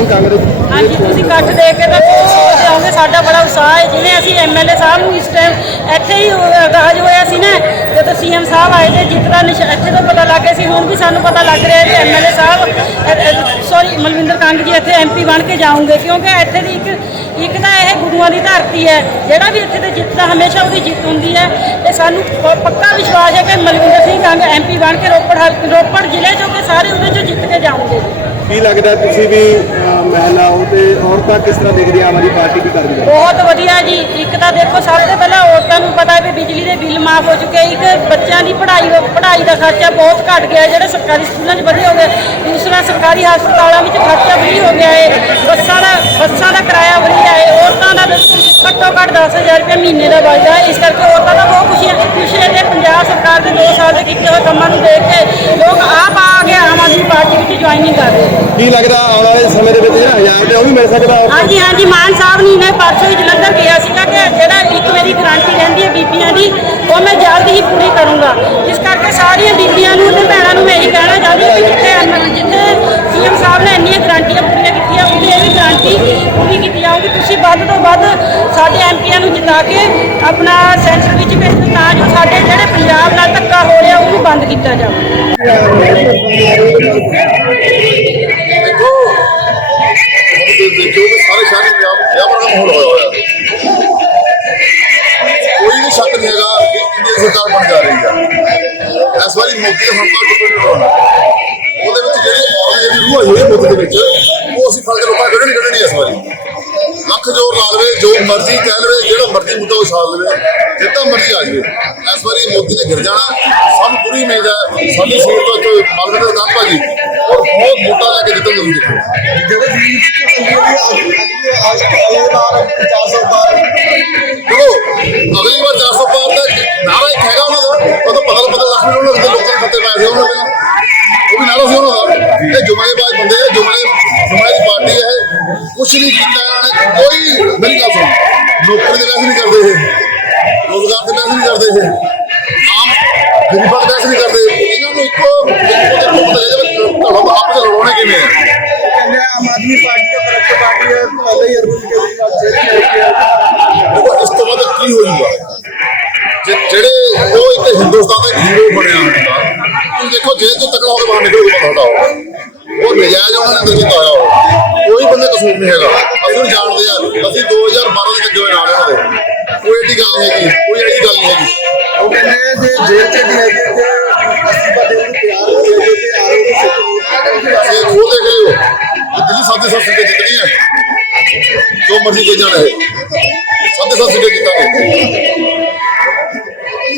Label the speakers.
Speaker 1: ਸਿੰਘ ਕਾਂਗਰਸ
Speaker 2: ਹਾਂਜੀ ਤੁਸੀਂ ਇਕੱਠ ਦੇਖ ਕੇ ਤਾਂ ਸੋਚਦੇ ਹੋਗੇ ਸਾਡਾ ਬੜਾ ਉਤਸ਼ਾਹ ਹੈ। ਜਿਵੇਂ ਅਸੀਂ ਐਮਐਲਏ ਸਾਹਿਬ ਨੂੰ ਇਸ ਟਾਈਮ ਇੱਥੇ ਹੀ ਰਾਜ ਹੋਇਆ ਸੀ ਨਾ ਜਦੋਂ ਸੀਐਮ ਸਾਹਿਬ ਆਏ ਤੇ ਜਿੱਤ ਦਾ ਨਿਸ਼ਾ ਇੱਥੇ ਤੋਂ ਪਤਾ ਲੱਗ ਗਿਆ ਸੀ ਹੁਣ ਵੀ ਸਾਨੂੰ ਪਤਾ ਲੱਗ ਰਿਹਾ ਕਿ ਐਮਐਲਏ ਸਾਹਿਬ ਸੌਰੀ ਮਲਵਿੰਦਰ ਕੰਗ ਜੀ ਇੱਥੇ ਐਮਪੀ ਬਣ ਕੇ ਜਾਉਂਗੇ ਕਿਉਂਕਿ ਇੱਥੇ ਦੀ ਇੱਕ ਇੱਕ ਤਾਂ ਇਹ ਗੁਰੂਆਂ ਦੀ ਧਰਤੀ ਹੈ ਜਿਹੜਾ ਵੀ ਇੱਥੇ ਤੇ ਜਿੱਤਦਾ ਹਮੇਸ਼ਾ ਉਹਦੀ ਜਿੱਤ ਹੁੰਦੀ ਹੈ। ਤੇ ਸਾਨੂੰ ਪੱਕਾ ਵਿਸ਼ਵਾਸ ਹੈ ਕਿ ਮਲਵਿੰਦਰ ਸਿੰਘ ਕੰਗ ਐਮਪੀ ਬਣ ਕੇ ਰੋਪੜ ਰੋਪੜ ਜ਼ਿਲ੍ਹੇ ਚੋਂ ਕਿ ਸਾਰੇ ਉਹਦੇ ਚੋਂ ਜਿੱਤ ਕੇ ਜਾਉਂਗੇ
Speaker 1: ਕੀ ਲੱਗਦਾ ਤੁਸੀਂ ਵੀ ਅਹ, ਤੇ ਔਰਤਾਂ ਕਿਸ ਤਰ੍ਹਾਂ ਦੇਖਦੀਆਂ ਆਮ ਆਦਮੀ ਪਾਰਟੀ ਕੀ ਕਰਦੀ
Speaker 2: ਬਹੁਤ ਵਧੀਆ ਜੀ। ਇੱਕ ਤਾਂ ਦੇਖੋ ਸਭ ਤੋਂ ਪਹਿਲਾਂ ਔਰਤਾਂ ਨੂੰ ਪਤਾ ਵੀ ਬਿਜਲੀ ਦੇ ਬਿੱਲ ਮਾਫ ਹੋ ਚੁੱਕੇ ਇੱਕ ਬੱਚਿਆਂ ਦੀ ਪੜ੍ਹਾਈ ਪੜ੍ਹਾਈ ਦਾ ਖਰਚਾ ਬਹੁਤ ਘਟ ਗਿਆ। ਜਿਹੜੇ ਸਰਕਾਰੀ ਸਕੂਲਾਂ 'ਚ ਵਧੇ ਹੋ ਗਏ ਦੂਸਰਾ ਸਰਕਾਰੀ ਹਸਪਤਾਲਾਂ ਵਿੱਚ ਖਰਚਾ ਫ੍ਰੀ ਹੋ ਗਿਆ ਹੈ ਬੱਸਾਂ ਦਾ ਬੱਸਾਂ ਦਾ ਕਿਰਾਇਆ ਵਧੀਆ ਹੈ ਔਰਤਾਂ ਦਾ ਘੱਟੋ ਘੱਟ 10000 ਰੁਪਏ ਮਹੀਨੇ ਦਾ ਬਚਦਾ ਹੈ ਇਸ ਕਰਕੇ ਔਰਤਾਂ ਦਾ ਬਹੁਤ ਖੁਸ਼ੀ ਹੈ ਖੁਸ਼ ਹੈ ਤੇ ਪੰਜਾਬ ਸਰਕਾਰ ਦੇ 2 ਸਾਲ ਦੇ ਕੀਤੇ ਹੋਏ ਕੰਮਾਂ ਨੂੰ ਦੇਖ ਕੇ ਲੋਕ ਆਪ ਆ ਕੇ ਆਮ ਆਦਮੀ ਪਾਰਟੀ ਵਿੱਚ ਜੁਆਇਨਿੰਗ ਕਰ ਰਹੇ ਨੇ
Speaker 1: ਕੀ ਲੱਗਦਾ ਆਉਣ ਵਾਲੇ ਸਮੇਂ ਦੇ ਵਿੱਚ ਜਿਹੜਾ ਹਜ਼ਾਰ ਤੇ ਉਹ ਵੀ ਮਿਲ ਸਕਦਾ?
Speaker 2: ਹਾਂਜੀ ਹਾਂਜੀ ਮਾਨ ਸਾਹਿਬ ਨੇ ਨੇ ਪਰਸੋਂ ਹੀ ਜਲੰਧਰ ਕਿਹਾ ਸੀਗਾ ਕਿ ਜਿਹੜਾ ਇੱਕ ਮੇਰੀ ਗਰੰਟੀ ਰਹਿੰਦੀ ਹੈ ਬੀਬੀਆਂ ਦੀ ਉਹ ਮੈਂ ਜਲਦ ਹੀ ਪੂਰੀ ਕਰੂੰਗਾ ਇਸ ਕਰਕੇ ਸਾਰੀਆਂ ਬੀਬੀਆਂ ਨੂੰ ਤੇ ਭੈਣਾਂ ਨੂੰ ਮੈਂ ਇਹੀ ਕਹਿਣਾ ਚਾਹੁੰਦੀ ਹਾਂ ਕਿ ਜਿੱਥੇ ਐਮ- ਜਿੱਥੇ ਸੀਐਮ ਸਾਹਿਬ ਨੇ ਇੰਨੀਆਂ ਗਰੰਟੀਆਂ ਪੂਰੀਆਂ ਕੀਤੀਆਂ ਉਹਦੀ ਇਹ ਵੀ ਗਰੰਟੀ ਪੂਰੀ ਕੀਤੀ ਜਾਊਗੀ ਤੁਸੀਂ ਵੱਧ ਤੋਂ ਵੱਧ ਸਾਡੇ ਐਮਪੀਆਂ ਨੂੰ ਜਿਤਾ ਕੇ ਆਪਣਾ ਸੈਂਟਰ ਵਿੱਚ ਭੇਜੋ ਤਾਂ ਜੋ ਸਾਡੇ ਜਿਹੜੇ ਪੰਜਾਬ ਨਾਲ ਧੱਕਾ ਹੋ ਰਿਹਾ ਉਹਨੂੰ ਬੰਦ ਕੀਤਾ ਜਾਵੇ।
Speaker 3: ਦੇਖੋ ਦੇਖੋ ਸਾਰੇ ਸ਼ਹਿਰ ਵਿੱਚ ਵਿਆਹ ਵਿਆਹ ਮਾਹੌਲ ਹੋਇਆ ਹੋਇਆ ਕੋਈ ਵੀ ਸ਼ੱਕ ਨਹੀਂ ਹੈਗਾ ਕਿ ਇੰਡੀਆ ਸਰਕਾਰ ਬਣ ਜਾ ਰਹੀ ਹੈ। ਇਸ ਵਾਰੀ ਮੋਦੀ ਦਾ ਹੰਕਾਰ ਟੁੱਟਣ ਹੋਣਾ ਉਹਦੇ ਵਿੱਚ ਜਿਹੜੀ ਜਿਹੜੀ ਰੂਹ ਹੋਈ ਮੋਦੀ ਦੇ ਵਿੱਚ, ਉਹ ਅਸੀਂ ਫੜ ਲੋਕਾਂ ਕੱਢਣੀ ਕੱਢਣੀ ਇਸ ਵਾਰੀ। ਲੱਖ ਜੋਰ ਲਾ ਲਵੇ ਜੋ ਮਰਜ਼ੀ ਕਹਿ ਲਵੇ ਜਿਹੜਾ ਮਰਜ਼ੀ ਮੁੱਦਾ ਉਛਾਲ ਲਵੇ ਜਿੱਦਾਂ ਮਰਜ਼ੀ ਆ ਜਾਵੇ ਇਸ ਵਾਰੀ ਮੋਦੀ ਨੇ ਗਿਰ ਜਾਣਾ। ਸਾਨੂੰ ਪੂਰੀ ਉਮੀਦ ਹੈ ਸਾਡੀ ਸੀਟ ਤੋਂ ਇੱਥੇ ਮਾਲਵੇ ਦਾ ਭਾਜੀ ਔਰ ਬਹੁਤ ਮੋਟਾ ਲੈ ਕੇ ਜਿੱਤਣ ਨੂੰ ਦੇਖੋ। ਅਗਲੀ ਵਾਰ 400 ਪਾਰ ਦਾ ਨਾਰਾ ਇੱਕ ਹੈਗਾ ਉਹਨਾਂ ਦਾ ਤਾਂ ਪਤਾ ਪਤਾ ਲੱਖ ਮਿਲ ਉਹਨਾਂ ਦੇ ਲੋਕਾਂ ਦੇ ਖੱਤੇ ਪਏ ਸੀ ਉਹਨਾਂ ਦੇ। ਉਹ ਵੀ ਨਾਰਾ ਸੀ ਉਹਨਾਂ ਦਾ। ਇਹ ਜੁਮਲੇਬਾਜ਼ ਬੰਦੇ ਆ ਜੁਮਲੇ ਜੁਮਲੇ ਦੀ ਪਾਰਟੀ ਹੈ ਕੁਛ ਨਹੀਂ ਕੀਤਾ ਇਹਨਾਂ ਨੇ ਕੋਈ ਮੇਰੀ ਗੱਲ ਸੁਣ। ਨੌਕਰੀ ਦੇ ਵੈਸੇ ਨਹੀਂ ਕਰਦੇ ਇਹ। ਰੋਜ਼ਗਾਰ ਦੇ ਵੈਸੇ ਨਹੀਂ ਕਰਦੇ ਇਹ। ਆਮ ਗਰੀਬਾਂ ਦੇ ਵੈਸੇ ਨਹੀਂ ਕਰਦੇ। ਇਹਨਾਂ ਨੂੰ ਇੱਕੋ ਇੱਕੋ ਦੇ ਵਿੱਚ ਧੜਮ ਆਪ ਦੇ ਲੜਾਉਣੇ ਕਿਵੇਂ? ਆ
Speaker 4: ਕਹਿੰਦੇ ਆ, ਆਮ ਆਦਮੀ ਪਾਰਟੀ ਦਾ ਕਰਪਟ ਪਾਰਟੀ ਹੈ ਪਹਿਲੇ ਹੀ ਅਰਵਿੰਦ ਕੇਜਰੀਵਾਲ ਜੇਲ੍ਹ ਵਿੱਚ
Speaker 3: ਦੇਖੋ ਇਸ ਤੋਂ ਬਾਅਦ ਕੀ ਹੋ ਜਾਊਗਾ ਜੇ ਜਿਹੜੇ ਉਹ ਇੱਕ ਹਿੰਦੁਸਤਾਨ ਦਾ ਹੀਰੋ ਬਣਿਆ ਹੁੰਦਾ ਤੁਸੀਂ ਦੇਖੋ ਜੇ ਤੋਂ ਤਕੜਾ ਹੋ ਕੇ ਬਾਹਰ ਨਿਕਲੂਗਾ ਤੁਹਾਡਾ। ਉਹ ਨਜਾਇਜ਼ ਉਹਨਾਂ ਨੇ ਅੰਦਰ ਕੀਤਾ ਹੋਇਆ। ਕਸੂਰ ਨਹੀਂ ਹੈਗਾ। ਅਸੀਂ ਉਹਨੂੰ ਜਾਣਦੇ ਆ ਅਸੀਂ 2012 ਦੇ ਲੱਗੇ ਹੋਏ ਨਾਲ ਉਹਨਾਂ ਦੇ ਕੋਈ ਐਡੀ ਗੱਲ ਨਹੀਂ ਹੈਗੀ ਕੋਈ ਐਡੀ ਗੱਲ ਨਹੀਂ ਹੈਗੀ।
Speaker 4: ਉਹ ਕਹਿੰਦੇ ਜੇ ਜੇਲ੍ਹ ਚ ਵੀ ਹੈਗੇ ਤੇ ਅਸਤੀਫਾ ਦੇਣ ਨੂੰ ਤਿਆਰ ਹੋ ਗਏ ਤੇ ਆ ਰਹੇ ਨੇ
Speaker 3: ਇਹ ਖੋਲ ਦੇਖ ਲਿਓ ਦਿੱਲੀ ਸਾਦੇ ਸੱਤ ਸੀਟਾਂ ਜਿੱਤਣੀਆਂ ਜੋ ਮਰਜ਼ੀ ਕੋਈ ਜਾਣੇ ਸਾਦੇ ਸੱਤ ਸੀਟਾਂ ਜਿੱਤਾਂਗੇ